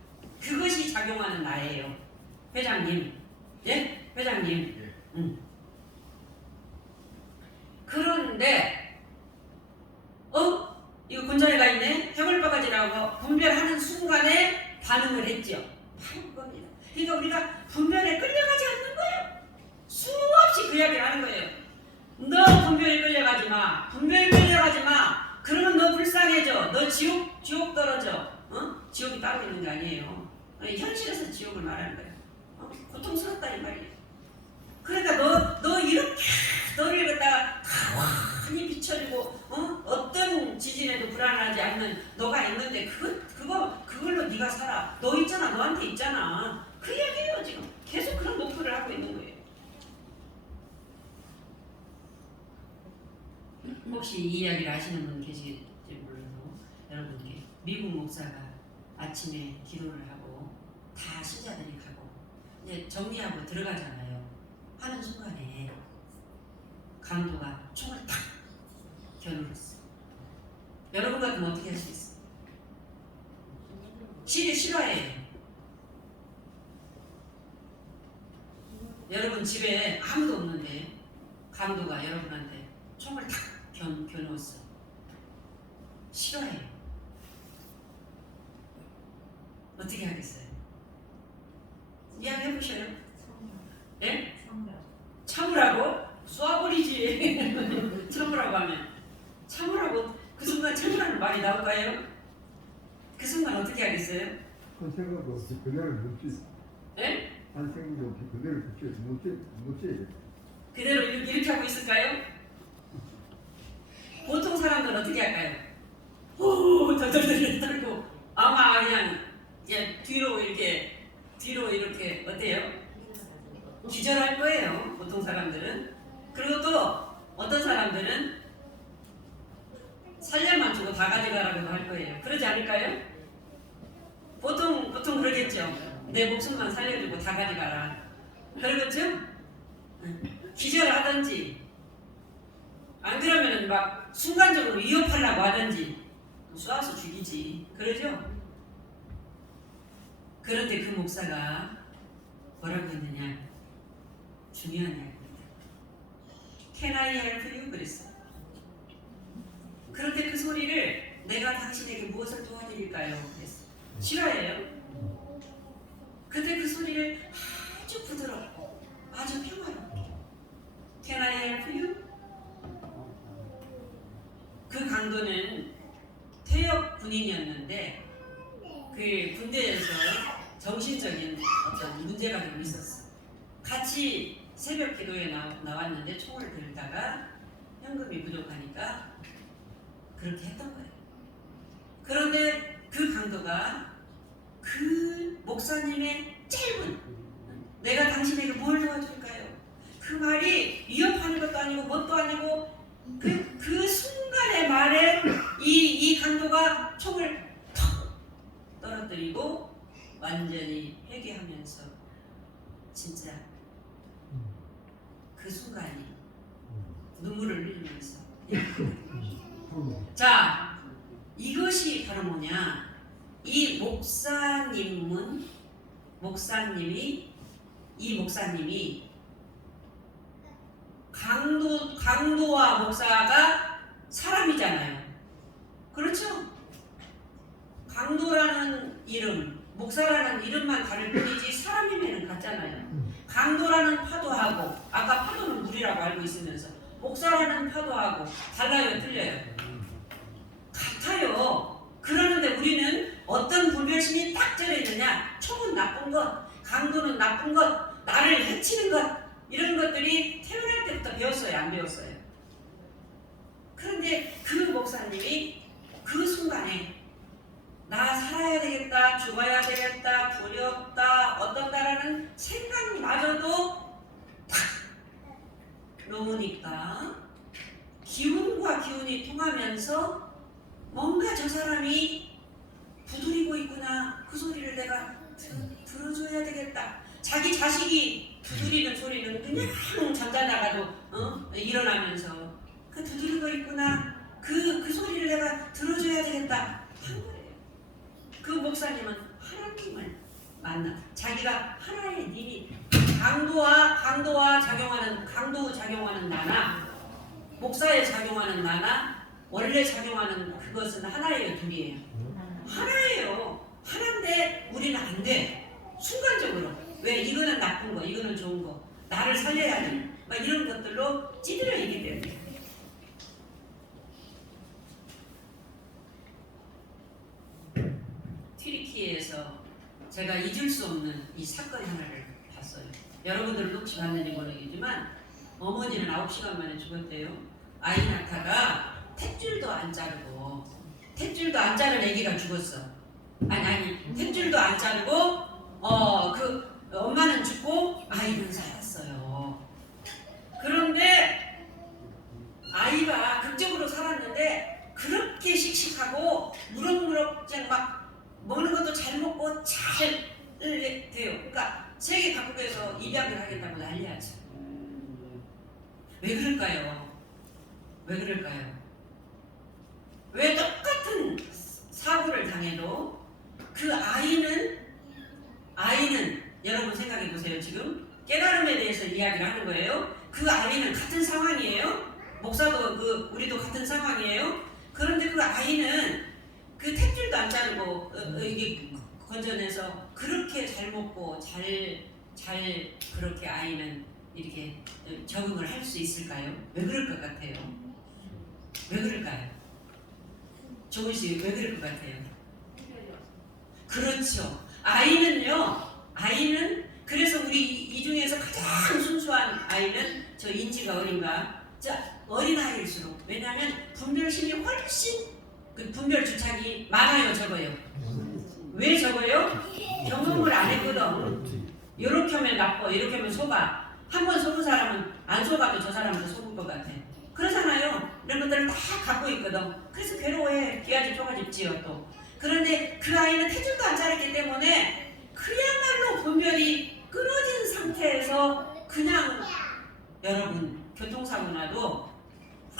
그것이 작용하는 나예요. 회장님. 예? 회장님. 그런데 이거 곤자리가 있네? 해골바가지라고 분별하는 순간에 반응을 했죠. 바로 그겁니다. 그러니까 우리가 분별에 끌려가지 않는 거예요. 수없이 그 이야기를 하는 거예요. 너 분별에 끌려가지 마. 분별에 끌려가지 마. 그러면 너 불쌍해져. 너 지옥 떨어져. 지옥이 따로 있는 게 아니에요. 현실에서 지옥을 말하는 거예요. 고통스럽다 이 말이에요. 그러니까 너 이렇게 너를 갖다가 가만히 비춰주고 어떤 지진에도 불안하지 않는 너가 있는데 그걸로 네가 살아. 너 있잖아. 너한테 있잖아. 그 이야기예요. 지금 계속 그런 목표를 하고 있는 거예요. 혹시 이 이야기를 아시는 분 계실지 몰라서 여러분께 미국 목사가 아침에 기도를 하고 다 신자들이 가고 이제 정리하고 들어가잖아요. 하는 순간에 강도가 총을 탁 겨누었어. 여러분 같으면 어떻게 할 수 있어? 실화예요. 여러분 집에 아무도 없는데 강도가 여러분한테 총을 탁 겨누었어. 실화예요. 어떻게 하겠어요? 이야기해보셔요. 예? 참으라고? 쏴버리지. 참으라고 하면 참으라고 그 순간 참으라는 말이 나올까요? 그 순간 어떻게 하겠어요? 한 생각도 없이 그대로 묻지. 예? 한 생각도 없이 그대로 묻지. 그대로 이렇게 하고 있을까요? 보통 사람들은 어떻게 할까요? 오, 덜덜덜 떨고 아마 그냥 뒤로 이렇게 어때요? 기절할 거예요. 보통 사람들은. 그리고 또 어떤 사람들은 살려만 주고 다 가져가라고도 할 거예요. 그러지 않을까요? 보통 그러겠죠. 내 목숨만 살려주고 다 가져가라. 그러겠죠? 기절하든지 안 그러면은 막 순간적으로 위협하려고 하든지 쏘아서 죽이지. 그러죠? 그런데 그 목사가 뭐라고 했느냐? 중요한 이야기입니다. Can I help you? 그랬어. 그런데 그 소리를 내가 당신에게 무엇을 도와드릴까요? 그랬어. 싫어해요? 근데 그 소리를 아주 부드럽고 아주 평화롭고 Can I help you? 그 강도는 퇴역 군인이었는데 그 군대에서 정신적인 어떤 문제가 좀 있었어. 같이 새벽 기도에 나왔는데 총을 들다가 현금이 부족하니까 그렇게 했던 거예요. 그런데 그 강도가 그 목사님의 짧은 내가 당신에게 뭘 도와줄까요? 그 말이 위협하는 것도 아니고 뭣도 아니고 그 순간의 말에 이 강도가 총을 턱 떨어뜨리고 완전히 회개하면서 진짜 그 순간이 눈물을 흘리면서 자, 이것이 바로 뭐냐? 이 목사님이 강도와 목사가 사람이잖아요. 그렇죠? 강도라는 이름, 목사라는 이름만 다를 뿐이지 사람이면 같잖아요. 강도라는 파도하고 아까 파도는 물이라고 알고 있으면서 목사라는 파도하고 달라요, 틀려요? 같아요. 그러는데 우리는 어떤 분별심이 딱 들어있느냐? 총은 나쁜 것, 강도는 나쁜 것, 나를 해치는 것 이런 것들이 태어날 때부터 배웠어요? 안 배웠어요? 그런데 그 목사님이 그 순간에 나 살아야 되겠다, 죽어야 되겠다, 두렵다, 어떤다라는 생각마저도 탁 놓으니까 기운과 기운이 통하면서 뭔가 저 사람이 부두리고 있구나. 그 소리를 내가 들어줘야 되겠다. 자기 자식이 두드리는 소리는 그냥 잠자다가도 일어나면서 그 두드리고 있구나. 그 소리를 내가 들어줘야 되겠다. 한 거예요. 그 목사님은 하나님을 만나. 자기가 하나의 님이 강도 작용하는 나나 목사에 작용하는 나나 원래 작용하는 그것은 하나예요, 둘이에요? 하나예요. 하나인데 우리는 안 돼. 순간적으로 왜 이거는 나쁜 거, 이거는 좋은 거, 나를 살려야 돼. 막 이런 것들로 찌들어 있기 때문에. 튀르키예에서 제가 잊을 수 없는 이 사건 하나를 봤어요. 여러분들은 혹시 봤는지 모르겠지만 어머니는 9시간 만에 죽었대요. 아이 낳다가 탯줄도 안 자르고 애기가 죽었어. 아니 탯줄도 안 자르고 그 엄마는 죽고 아이는 살았어요. 그런데 아이가 극적으로 살았는데 그렇게 씩씩하고 무럭무럭 막 먹는 것도 잘 먹고 잘 돼요. 그러니까 세계 각국에서 입양을 하겠다고 난리야죠. 왜 그럴까요? 왜 똑같은 사고를 당해도 그 아이는 여러분 생각해 보세요. 지금 깨달음에 대해서 이야기를 하는 거예요. 그 아이는 같은 상황이에요. 목사도 우리도 같은 상황이에요. 그런데 그 아이는 그 탯줄도 안 자르고 이게 건져내서 그렇게 잘 먹고 잘 그렇게 아이는 이렇게 적응을 할 수 있을까요? 왜 그럴 것 같아요? 왜 그럴까요? 조은 씨, 왜 그럴 것 같아요? 그렇죠. 아이는 그래서 우리 이 중에서 가장 순수한 아이는 저 인지가 어린가? 어린 아이일수록 왜냐하면 분별심이 훨씬 그 분별 주착이 많아요, 적어요. 왜 적어요? 경험을 안 했거든. 이렇게 하면 나빠, 이렇게 하면 속아. 한 번 속은 사람은 안 속아도 저 사람은 속을 것 같아. 그러잖아요. 이런 것들을 다 갖고 있거든. 그래서 괴로워해. 기아집 쪼가집 지어 또. 그런데 그 아이는 탯줄도 안 자르기 때문에 그야말로 분별이 끊어진 상태에서 그냥 여러분 교통사고 나도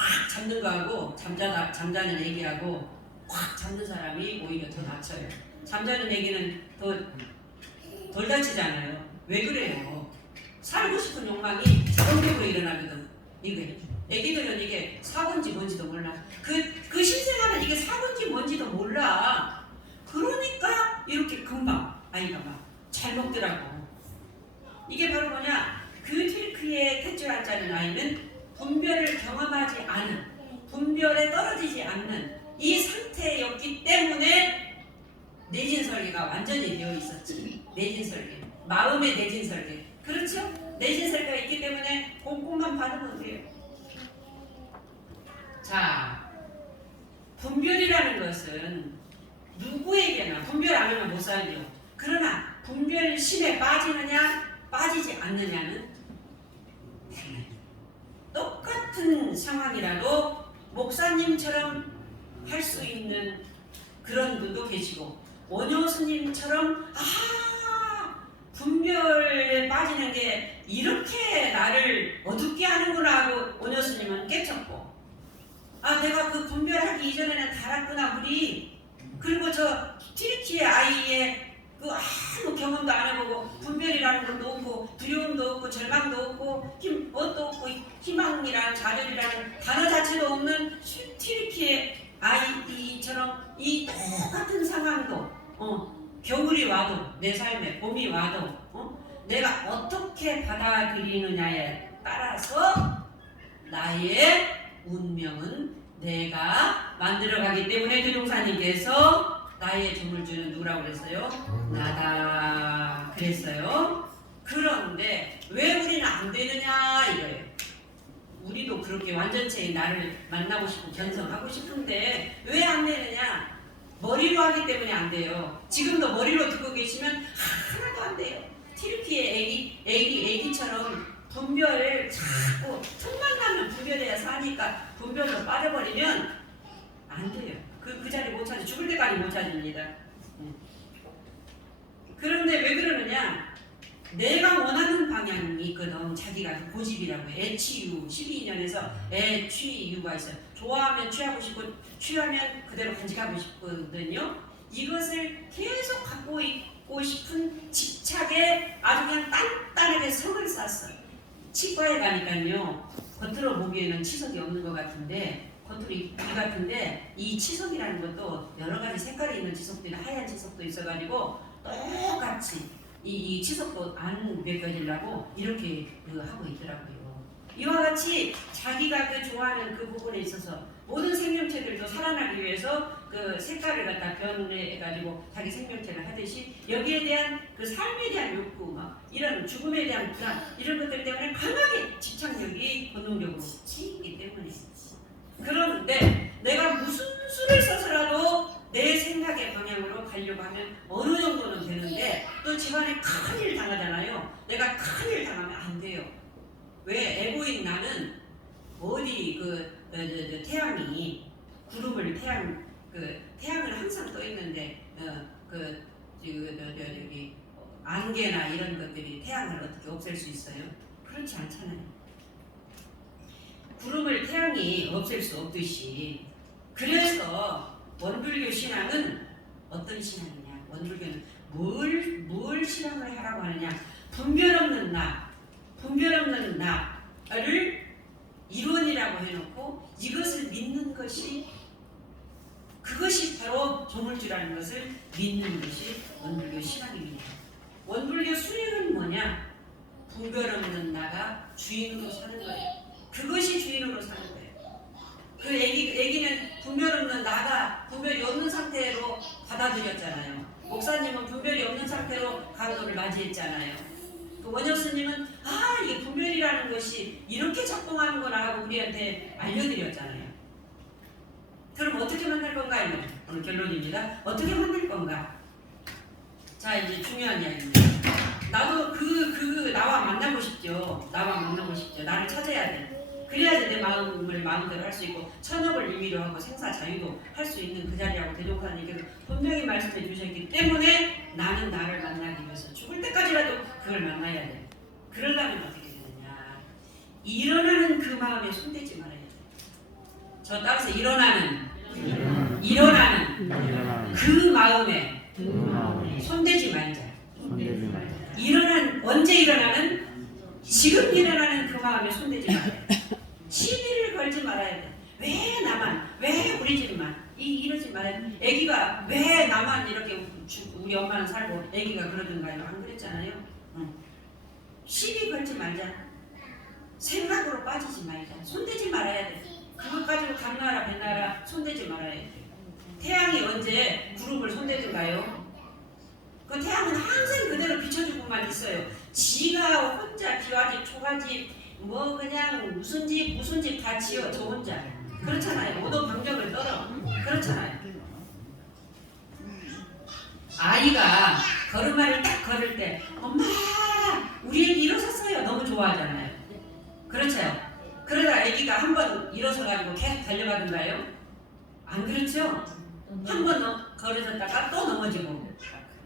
확 잡는 거하고 잠자는 애기하고 확 잡는 사람이 오히려 더 다쳐요. 잠자는 애기는 덜 다치잖아요. 왜 그래요? 살고 싶은 욕망이 자동적으로 일어나거든. 이게 애기들은 이게 사고인지 뭔지도 몰라. 그 신생아는 이게 사고인지 뭔지도 몰라. 그러니까 이렇게 금방 아이가 막 잘 먹더라고. 이게 바로 뭐냐? 그 튀르키예 탯줄한자는 아이는 분별을 경험하지 않은, 분별에 떨어지지 않는 이 상태였기 때문에 내진설계가 완전히 되어 있었지. 내진설계, 마음의 내진설계. 그렇죠? 내진설계가 있기 때문에 공급만 받으면 돼요. 자, 분별이라는 것은 누구에게나 분별 안 하면 못 살죠. 그러나 분별심에 빠지느냐 빠지지 않느냐는 달라요. 똑같은 상황이라도 목사님처럼 할 수 있는 그런 분도 계시고 원효 스님처럼 분별에 빠지는 게 이렇게 나를 어둡게 하는구나 하고 원효 스님은 깨쳤고 내가 그 분별하기 이전에는 달았구나 물이. 그리고 저 튀르키예 아이의 그 아무 경험도 안 해보고 분별이라는 것도 없고 두려움도 없고 절망도 없고 뭣도 없고 희망이란 좌절이라는 단어 자체도 없는 튀르키예 아이처럼 이 똑같은 상황도 겨울이 와도 내 삶에 봄이 와도 내가 어떻게 받아들이느냐에 따라서 나의 운명은 내가 만들어가기 때문에 교종사님께서 나의 조물주는 누구라고 그랬어요? 나다 그랬어요. 그런데 왜 우리는 안 되느냐 이거예요. 우리도 그렇게 완전체의 나를 만나고 싶고 견성하고 싶은데 왜 안 되느냐? 머리로 하기 때문에 안 돼요. 지금도 머리로 듣고 계시면 하나도 안 돼요. 튀르키예 애기처럼 분별을 자꾸 틈만 나면 분별해야 사니까 분별로 빠져버리면 안 돼요. 그 자리 못 찾아. 죽을 때까지 못 찾습니다. 그런데 왜 그러느냐? 내가 원하는 방향이 있거든. 자기가 고집이라고 해. 애취유 12년에서 애취유가 있어요. 좋아하면 취하고 싶고 취하면 그대로 간직하고 싶거든요. 이것을 계속 갖고 있고 싶은 집착에 아주 그냥 단단하게 성을 쌌어요. 치과에 가니까요. 겉으로 보기에는 치석이 없는 것 같은데 겉으로 이 같은데 이 치석이라는 것도 여러 가지 색깔이 있는 치석도 있고 하얀 치석도 있어가지고 똑같이 이 치석도 안 벗겨지려고 이렇게 하고 있더라고요. 이와 같이 자기가 좋아하는 그 부분에 있어서 모든 생명체들도 살아나기 위해서 그 색깔을 갖다 변해가지고 자기 생명체를 하듯이 여기에 대한 그 삶에 대한 욕구, 이런 죽음에 대한 불안 이런 것들 때문에 강하게 집착력이 본능적으로 있기 때문에. 그런데 내가 무슨 수를 써서라도 내 생각의 방향으로 가려고 하면 어느 정도는 되는데 또 집안에 큰일 당하잖아요. 내가 큰일 당하면 안 돼요. 왜? 애고인 나는 어디 태양이 구름을 태양을 항상 떠 있는데 안개나 이런 것들이 태양을 어떻게 없앨 수 있어요? 그렇지 않잖아요. 구름을 태양이 없앨 수 없듯이 그래서 원불교 신앙은 어떤 신앙이냐? 원불교는 뭘 신앙을 하라고 하느냐? 분별 없는 나를 이론이라고 해놓고 이것을 믿는 것이 그것이 바로 조물주라는 것을 믿는 것이 원불교 신앙입니다. 원불교 수행은 뭐냐? 분별 없는 나가 주인으로 사는 거예요. 그것이 주인으로 사는 거예요. 그 애기는 분별 없는 나가 분별이 없는 상태로 받아들였잖아요. 목사님은 분별이 없는 상태로 강도를 맞이했잖아요. 그 원효 스님은 이게 분별이라는 것이 이렇게 작동하는구나 하고 우리한테 알려드렸잖아요. 그럼 어떻게 만날 건가요? 오늘 결론입니다. 어떻게 만날 건가? 자, 이제 중요한 이야기입니다. 나도 나와 만나고 싶죠. 나를 찾아야 돼. 그래야지 내 마음을 마음대로 할 수 있고 천업을 의미로 하고 생사 자유도 할 수 있는 그 자리라고 대종사님께서 분명히 말씀해 주셨기 때문에 나는 나를 만나기 위해서 죽을 때까지라도 그걸 만나야 돼. 그러려면 어떻게 되느냐? 일어나는 그 마음에 손대지 말아야 돼. 저 따라서 일어나는 그 마음에 손대지 말자. 언제 일어나는? 지금 일어나는 그 마음에 손대지 말아야 돼. 시비를 걸지 말아야 돼. 왜 나만? 왜 우리 집만? 이러지 말아야 돼. 애기가 왜 나만 이렇게 우리 엄마는 살고 애기가 그러던가요? 안 그랬잖아요. 시비 걸지 말자. 생각으로 빠지지 말자. 손대지 말아야 돼. 그것 가지고 감나라 배나라 손대지 말아야 돼. 태양이 언제 구름을 손대든가요? 그 태양은 항상 그대로 비춰주고만 있어요. 지가 혼자 기와집 초가집 뭐 그냥 무슨 집 다 지어 저 혼자. 그렇잖아요. 모든 방정을 떨어. 그렇잖아요. 아이가 걸음마를 딱 걸을 때 엄마 우리 애기 일어섰어요. 너무 좋아하잖아요. 그렇죠? 그러다 아기가 한 번 일어서가지고 계속 달려가던가요? 안 그렇죠? 한 번 걸어졌다가 또 넘어지고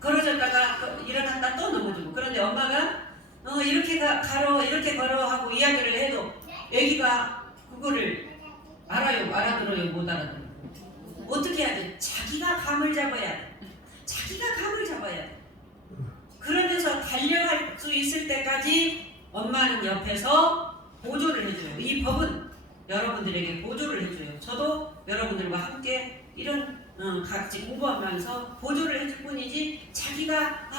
걸어졌다가 일어났다 또 넘어지고 그런데 엄마가 이렇게 가로 이렇게 걸어 하고 이야기를 해도 아기가 그거를 알아들어요? 못 알아들어요? 어떻게 해야 돼? 자기가 감을 잡아야 돼. 자기가 감을 잡아야 돼. 그러면서 달려갈 수 있을 때까지 엄마는 옆에서 보조를 해줘요. 이 법은 여러분들에게 보조를 해줘요. 저도 여러분들과 함께 이런 같이 공부하면서 보조를 해줄 뿐이지 자기가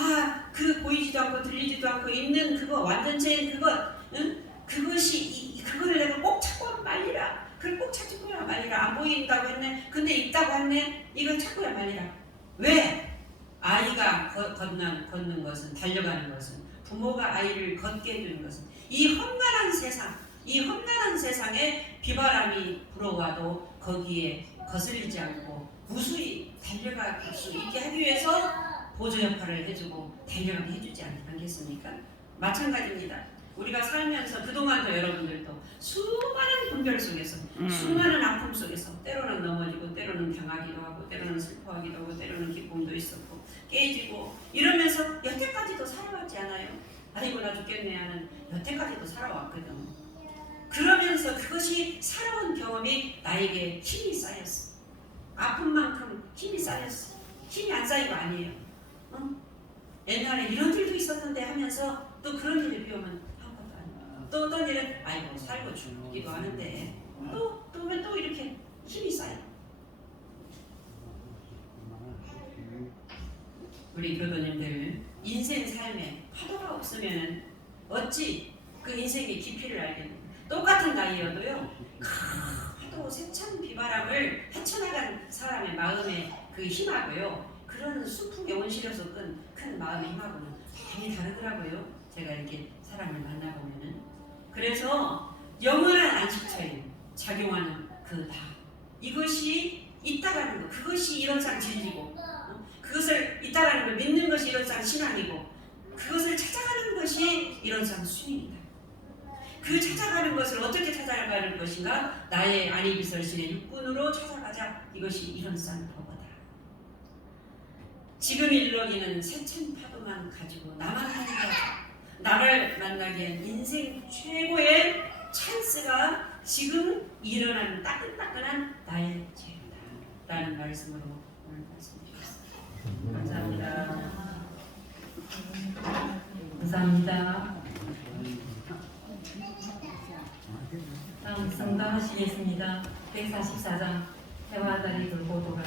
그 보이지도 않고 들리지도 않고 있는 그거 완전체인 그것 그거를 내가 꼭 찾고 말리라. 그걸 꼭 찾고야 말리라. 안 보인다고 했네. 근데 있다고 했네. 이걸 찾고야 말리라. 왜? 아이가 걷는 것은 달려가는 것은 부모가 아이를 걷게 해주는 것은 이 험난한 세상에 비바람이 불어와도 거기에 거슬리지 않고 무수히 달려갈 수 있게 하기 위해서 보조 역할을 해주고 달려가게 해주지 않겠습니까? 마찬가지입니다. 우리가 살면서 그동안도 여러분들도 수많은 분별 속에서 수많은 아픔 속에서 때로는 넘어지고 때로는 당하기도 하고 때로는 슬퍼하기도 하고 때로는 기쁨도 있었고 깨지고 이러면서 여태까지도 살아왔지 않아요? 아이고 나 죽겠네 하는 여태까지도 살아왔거든. 그러면서 그것이 살아온 경험이 나에게 힘이 쌓였어. 아픈 만큼 힘이 쌓였어. 힘이 안 쌓인 거 아니에요. 옛날에 이런 일도 있었는데 하면서 또 그런 일이 비오면 아무것도 아니에요. 또 어떤 일은 아이고 살고 죽기도 하는데 또 이렇게 힘이 쌓여. 우리 교도님들 인생 삶에 파도가 없으면 어찌 그 인생의 깊이를 알겠는가. 똑같은 나이여도요 파도 세찬 비바람을 헤쳐나간 사람의 마음의 그 힘하고요 그런 수풍에 온실에서 큰 마음의 힘하고는 많이 다르더라고요. 제가 이렇게 사람을 만나보면은. 그래서 영원한 안식처에 작용하는 그 다 이것이 있다라는 것, 그것이 이런상 진리고 그것을 있다라는 걸 믿는 것이 이런상 신앙이고 그것을 찾아가는 것이 이런상 수행이다. 그 찾아가는 것을 어떻게 찾아가는 것인가? 나의 안이비설신의 육군으로 찾아가자. 이것이 이런상 법이다. 지금 일러기는 세찬 파도만 가지고 나만 하는가? 나를 만나기엔 인생 최고의 찬스가 지금 일어나는 따끈따끈한 나의 죄다 라는 말씀으로 오늘 말씀드리겠습니다. 감사합니다. 감사합니다. 다음 성가하시겠습니다. 144장 해와다리 돌고 돌아